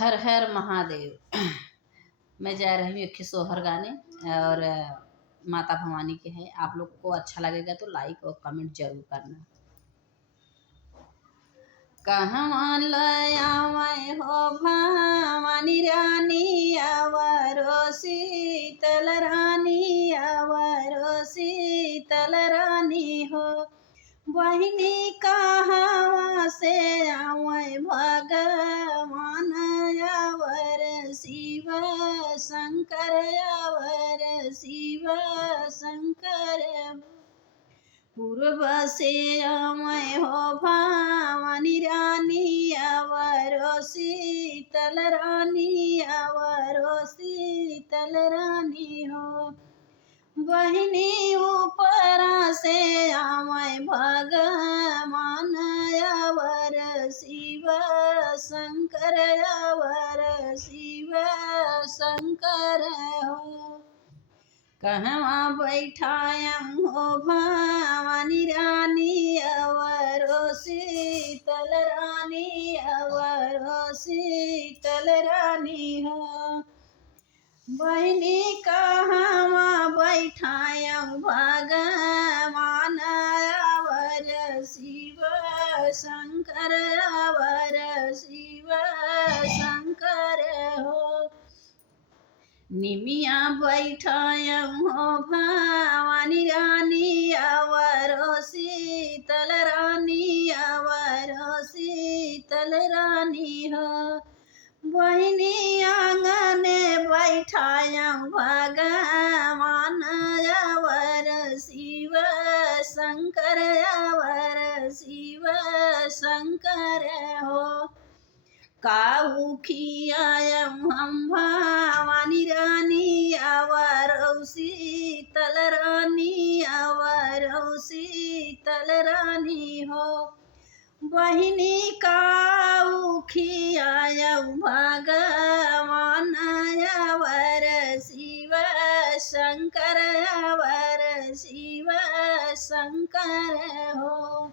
हर हर महादेव। मैं जा रही हूँ एक सोहर गाने और माता भवानी के हैं। आप लोग को अच्छा लगेगा तो लाइक और कमेंट जरूर करना। कहवा लयावै हो भवानी रानी आवरो शीतल रानी आवरो शीतल रानी हो। बहिनी कहवा से आवै भगवान आवर शिव शंकर आवर शिव शंकर। पूर्व से आवै हो भवानी रानी आवरो शीतल रानी आवरो शीतल रानी हो। बहिनी ऊपरा से आवै भगवान आवर शिव शंकर आवर शिव शंकर हो। कहवा बैठायम हो भवानी रानी आवरो शीतल रानी आवरो शीतल रानी हो। बहिनी कहवा बैठायम भगवान आवर शिव शंकर आवर शिव शंकर हो। निमिया बैठायम हो भवानी रानी आवरो शीतल रानी आवरो शीतल रानी हो। बहिनी आंगन बैठायम भगवान आवर शिव शंकर आवर शिव शंकर हो। काऊ खियायम हम भवानी रानी आवरो शीतल रानी आवरो शीतल रानी हो। बहिनी काऊ खियायम भगवान आवर शिव शंकर आवर शिव शंकर हो।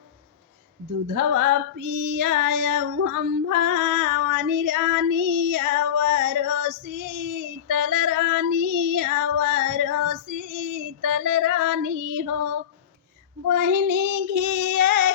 दूधवा पियायम हम भवानी रानी आवरो शीतल रानी आवरो शीतल रानी हो। बहिनी घिया